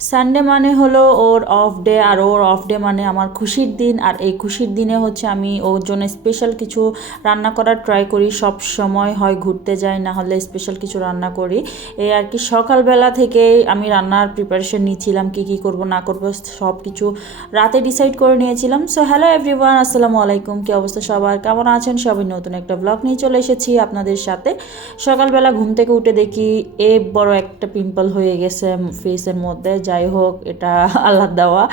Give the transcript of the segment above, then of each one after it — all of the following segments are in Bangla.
সানডে মানে হলো ওর অফ ডে, আর ওর অফ ডে মানে আমার খুশির দিন। আর এই খুশির দিনে হচ্ছে আমি ওর জন্য স্পেশাল কিছু রান্না করার ট্রাই করি। সব সময় হয় ঘুরতে যাই, না হলে স্পেশাল কিছু রান্না করি। এই আর কি, সকালবেলা থেকেই আমি রান্নার প্রিপারেশন নিয়েছিলাম, কী কী করব না করব সব কিছু রাতে ডিসাইড করে নিয়েছিলাম। সো হ্যালো এভরিওয়ান, আসসালামু আলাইকুম। কী অবস্থা সবার, কেমন আছেন সবাই? নতুন একটা ব্লগ নিয়ে চলে এসেছি আপনাদের সাথে। সকালবেলা ঘুম থেকে উঠে দেখি বড় একটা পিম্পল হয়ে গেছে ফেসের মধ্যে। যাই হোক, এটা আল্লাহ দেওয়া।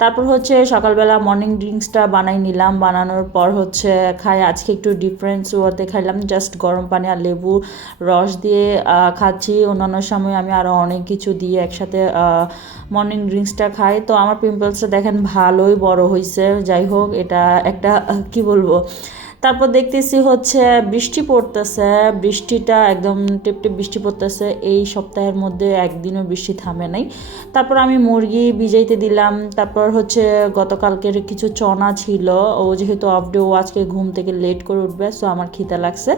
তারপর হচ্ছে সকালবেলা মর্নিং ড্রিঙ্কসটা বানাই নিলাম। বানানোর পর হচ্ছে খাই। আজকে একটু ডিফারেন্স ওয়াতে খাইলাম, জাস্ট গরম পানি আর লেবু রস দিয়ে খাচ্ছি। অন্যান্য সময় আমি আরও অনেক কিছু দিয়ে একসাথে মর্নিং ড্রিঙ্কসটা খাই। তো আমার পিম্পলসটা দেখেন ভালোই বড় হয়েছে। যাই হোক, এটা একটা কি বলবো। তারপর দেখতেছি হচ্ছে বৃষ্টি পড়তেছে, বৃষ্টিটা একদম টিপটিপ বৃষ্টি পড়তেছে। এই সপ্তাহের মধ্যে একদিনও বৃষ্টি থামে নাই। তারপর আমি মুরগি ভিজাইতে দিলাম। তারপর হচ্ছে গতকালকের কিছু চনা ছিল, ও যেহেতু অফ ডে, ও আজকে ঘুম থেকে লেট করে উঠবে, সো আমার খিদে লাগছে।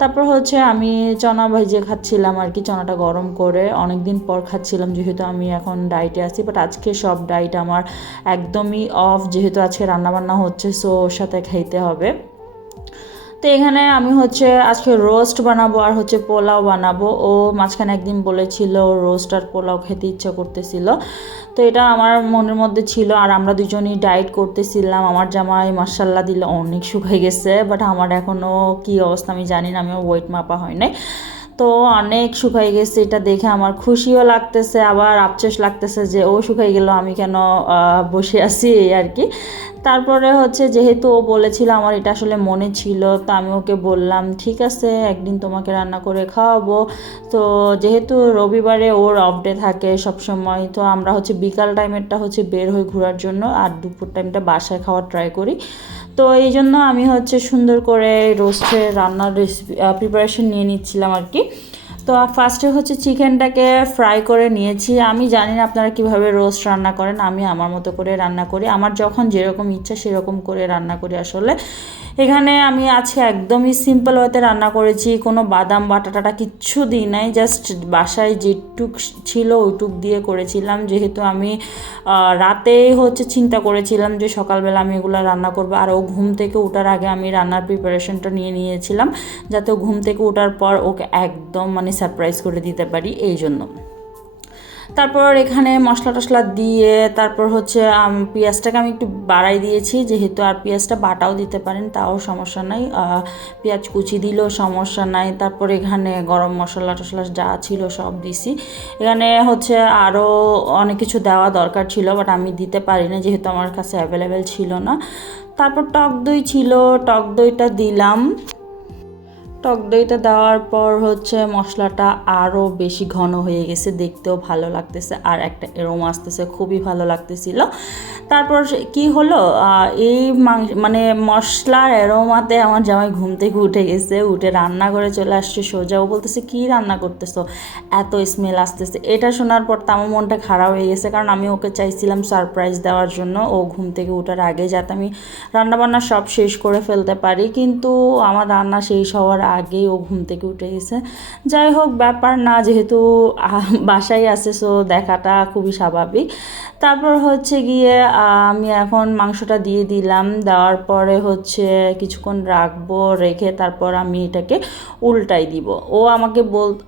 তারপর হচ্ছে আমি চনা ভেজে খাচ্ছিলাম আর কি, চনাটা গরম করে। অনেক দিন পর খাচ্ছিলাম যেহেতু আমি এখন ডায়েটে আছি, বাট আজকে সব ডায়েট আমার একদমই অফ, যেহেতু আজকে রান্নাবান্না হচ্ছে, সো ওর সাথে খাইতে হবে। তো এখানে আমি হচ্ছে আজকে রোস্ট বানাবো আর হচ্ছে পোলাও বানাবো। ও মাঝখানে একদিন বলেছিল রোস্ট আর পোলাও খেতে ইচ্ছা করতেছিল, তো এটা আমার মনের মধ্যে ছিল। আর আমরা দুজনই ডায়েট করতেছিলাম। আমার জামাই মাশাল্লাহ দিলে অনেক শুকাই গেছে, বাট আমার এখনও কী অবস্থা আমি জানি না, আমিও ওয়েট মাপা হয় নাই। তো অনেক শুকাই গেছে, এটা দেখে আমার খুশিও লাগতেছে, আবার আফসোস লাগতেছে যে ও শুকাই গেল, আমি কেন বসে আছি, এই আর কি। তারপরে হচ্ছে যেহেতু ও বলেছিল, আমার এটা আসলে মনে ছিল, তো আমি ওকে বললাম ঠিক আছে একদিন তোমাকে রান্না করে খাওয়াবো। তো যেহেতু রবিবারে ওর অফ ডে থাকে সব সময়, তো আমরা হচ্ছে বিকাল টাইমেরটা হচ্ছে বের হই ঘোরার জন্য, আর দুপুর টাইমটা বাসায় খাওয়ার ট্রাই করি। তো এই জন্য আমি হচ্ছে সুন্দর করে রোস্টের রান্নার রেসিপি প্রিপারেশন নিয়ে নিচ্ছিলাম আর কি। তো ফার্স্টে হচ্ছে চিকেনটাকে ফ্রাই করে নিয়েছি। আমি জানি না আপনারা কীভাবে রোস্ট রান্না করেন, আমি আমার মতো করে রান্না করি। আমার যখন যেরকম ইচ্ছা সেরকম করে রান্না করি আসলে। এখানে আমি আজকে একদমই সিম্পল ওয়েতে রান্না করেছি, কোনো বাদাম বাটাটা কিচ্ছু দিই নাই, জাস্ট বাসায় যেটুক ছিল ওইটুক দিয়ে করেছিলাম। যেহেতু আমি রাতে হচ্ছে চিন্তা করেছিলাম যে সকালবেলা আমি এগুলো রান্না করবো, আর ও ঘুম থেকে ওঠার আগে আমি রান্নার প্রিপারেশনটা নিয়ে নিয়েছিলাম, যাতে ও ঘুম থেকে ওঠার পর ওকে একদম মানে সারপ্রাইজ করে দিতে পারি, এই জন্য। তারপর এখানে মশলা টশলা দিয়ে তারপর হচ্ছে পেঁয়াজটাকে আমি একটু বাড়াই দিয়েছি, যেহেতু আর পেঁয়াজটা বাটাও দিতে পারেন, তাও সমস্যা নাই, পেঁয়াজ কুচি দিলেও সমস্যা নাই। তারপর এখানে গরম মশলা টশলা যা ছিল সব দিছি। এখানে হচ্ছে আরও অনেক কিছু দেওয়া দরকার ছিল, বাট আমি দিতে পারি না যেহেতু আমার কাছে অ্যাভেলেবেল ছিল না। তারপর টক দই ছিল, টক দইটা দিলাম। টক দইটা দেওয়ার পর হচ্ছে মশলাটা আরও বেশি ঘন হয়ে গেছে, দেখতেও ভালো লাগতেছে, আর একটা এরোমা আসতেছে, খুবই ভালো লাগতেছিল। তারপর কি হলো, এই মানে মশলার এরোমাতে আমার জামাই ঘুম থেকে উঠে গেছে, উঠে রান্না করে চলে আসছে সোজা। ও বলতেছে কী রান্না করতেছো, এত স্মেল আসতেছে। এটা শোনার পর তো আমার মনটা খারাপ হয়ে গেছে, কারণ আমি ওকে চাইছিলাম সারপ্রাইজ দেওয়ার জন্য, ও ঘুম থেকে ওঠার আগে যাতে আমি রান্নাবান্না সব শেষ করে ফেলতে পারি। কিন্তু আমার রান্না শেষ হওয়ার আগেই ও ঘুম থেকে উঠে গেছে। যাই হোক, ব্যাপার না, যেহেতু বাসায় আছে, সো দেখাটা খুবই স্বাভাবিক। তারপর হচ্ছে গিয়ে আমি এখন মাংসটা দিয়ে দিলাম। দেওয়ার পরে হচ্ছে কিছুক্ষণ রাখবো, রেখে তারপর আমি এটাকে উল্টাই দিব। ও আমাকে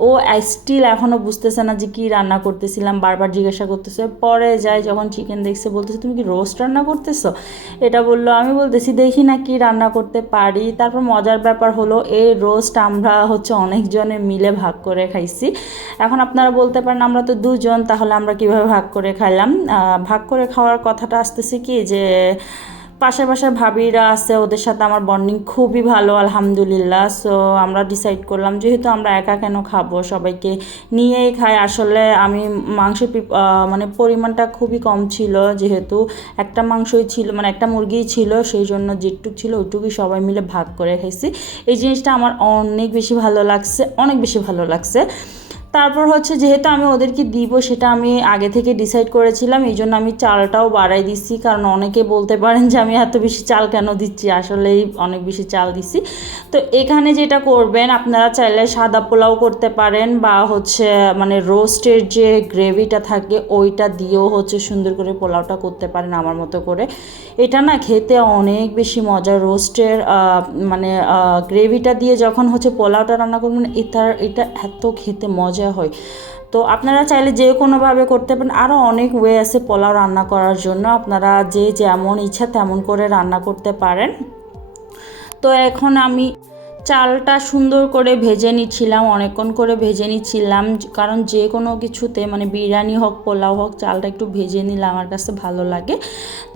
ও স্টিল এখনও বুঝতেছে না যে কী রান্না করতেছিলাম, বারবার জিজ্ঞাসা করতেছে। পরে যাই যখন চিকেন দেখছে, বলতেছে তুমি কি রোস্ট রান্না করতেছো, এটা বললো। আমি বলতেছি দেখি না কি রান্না করতে পারি। তারপর মজার ব্যাপার হলো, এই রোস্ট আমরা হচ্ছে অনেকজনে মিলে ভাগ করে খাইছি। এখন আপনারা বলতে পারেন আমরা তো দুজন, তাহলে আমরা কিভাবে ভাগ করে খাইলাম। ভাগ করে খাওয়ার কথাটা আসতেছে কি, যে পাশের পাশের ভাবিরা আছে, ওদের সাথে আমার বন্ডিং খুবই ভালো আলহামদুলিল্লাহ। সো আমরা ডিসাইড করলাম যেহেতু আমরা একা কেন খাবো, সবাইকে নিয়েই খাই। আসলে আমি মাংসের মানে পরিমাণটা খুবই কম ছিল, যেহেতু একটা মাংসই ছিল, মানে একটা মুরগিই ছিল, সেই জন্য যেটুক ছিল ওইটুকুই সবাই মিলে ভাগ করে খাইছি। এই জিনিসটা আমার অনেক বেশি ভালো লাগছে, অনেক বেশি ভালো লাগছে। তারপর হচ্ছে যেহেতু আমি ওদেরকে দিব সেটা আমি আগে থেকে ডিসাইড করেছিলাম, এই জন্য আমি চালটাও বাড়াই দিচ্ছি, কারণ অনেকে বলতে পারেন যে আমি এত বেশি চাল কেন দিচ্ছি, আসলেই অনেক বেশি চাল দিচ্ছি। তো এখানে যেটা করবেন, আপনারা চাইলে সাদা পোলাও করতে পারেন বা হচ্ছে মানে রোস্টের যে গ্রেভিটা থাকে ওইটা দিয়েও হচ্ছে সুন্দর করে পোলাওটা করতে পারেন আমার মতো করে। এটা না খেতে অনেক বেশি মজা, রোস্টের মানে গ্রেভিটা দিয়ে যখন হচ্ছে পোলাওটা রান্না করবেন এটা এত খেতে মজা হয়। তো আপনারা চাইলে যে কোনোভাবে করতে পারেন, আরও অনেক ওয়ে আছে পোলাও রান্না করার জন্য, আপনারা যে যেমন ইচ্ছা তেমন করে রান্না করতে পারেন। তো এখন আমি চালটা সুন্দর করে ভেজে নিচ্ছিলাম, অনেকক্ষণ করে ভেজে নিচ্ছিলাম, কারণ যে কোনো কিছুতে মানে বিরিয়ানি হোক পোলাও হোক চালটা একটু ভেজে নিলে আমার কাছে ভালো লাগে।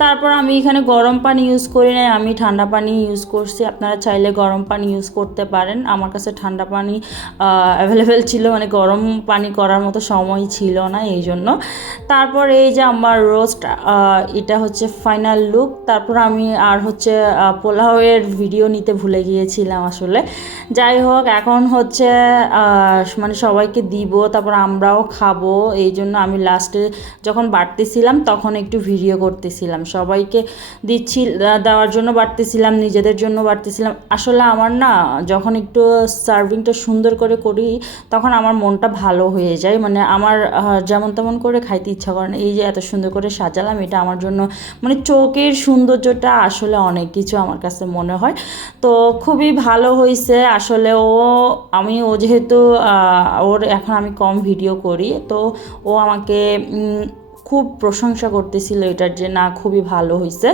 তারপর আমি এখানে গরম পানি ইউজ করি নাই, আমি ঠান্ডা পানি ইউজ করছি, আপনারা চাইলে গরম পানি ইউজ করতে পারেন। আমার কাছে ঠান্ডা পানি অ্যাভেলেবেল ছিল, মানে গরম পানি করার মতো সময় ছিল না, এই জন্য। তারপর এই যে আমার রোস্ট, এটা হচ্ছে ফাইনাল লুক। তারপর আমি আর হচ্ছে পোলাওয়ের ভিডিও নিতে ভুলে গিয়েছিলাম আসলে। যাই হোক, এখন হচ্ছে মানে সবাইকে দিব, তারপর আমরাও খাবো, এই জন্য আমি লাস্টে যখন বাড়তেছিলাম তখন একটু ভিডিও করতেছিলাম, সবাইকে দিচ্ছি, দেওয়ার জন্য বাড়তেছিলাম, নিজেদের জন্য বাড়তেছিলাম। আসলে আমার না যখন একটু সার্ভিংটা সুন্দর করে করি তখন আমার মনটা ভালো হয়ে যায়, মানে আমার যেমন তেমন করে খাইতে ইচ্ছা করে না। এই যে এত সুন্দর করে সাজালাম, এটা আমার জন্য মানে চোখের সৌন্দর্যটা আসলে অনেক কিছু আমার কাছে মনে হয়। তো খুবই ভালো হয়েছে আসলে। ও যেহেতু ওর এখন আমি কম ভিডিও করি, তো ও আমাকে খুব প্রশংসা করতেছিল এটার, যে না খুবই ভালো হয়েছে।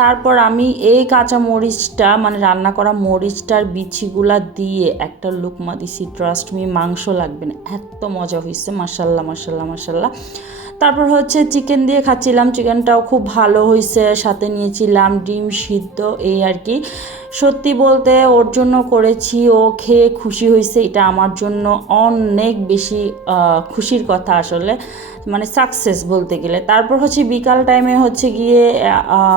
তারপর আমি এই কাঁচা মরিচটা মানে রান্না করা মরিচটার বিচিগুলা দিয়ে একটা লুকমা দিছি, ট্রাস্ট মি মাংস লাগবে না, এত মজা হয়েছে, মাশাল্লাহ মাশাল্লাহ মাশাল্লাহ। তারপর হচ্ছে চিকেন দিয়ে খাচ্ছিলাম, চিকেনটাও খুব ভালো হয়েছে, সাথে নিয়েছিলাম ডিম সিদ্ধ, এই আর কি। সত্যি বলতে ওর জন্য করেছি, ও খেয়ে খুশি হয়েছে, এটা আমার জন্য অনেক বেশি খুশির কথা আসলে, মানে সাকসেস বলতে গেলে। তারপর হচ্ছে বিকাল টাইমে হচ্ছে গিয়ে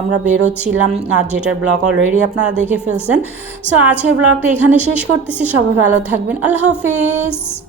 আমরা বেরোচ্ছিলাম, আর যেটার ব্লগ অলরেডি আপনারা দেখে ফেলছেন। সো আজকের ব্লগটা এখানে শেষ করতেছি, সবাই ভালো থাকবেন, আল্লাহ হাফেজ।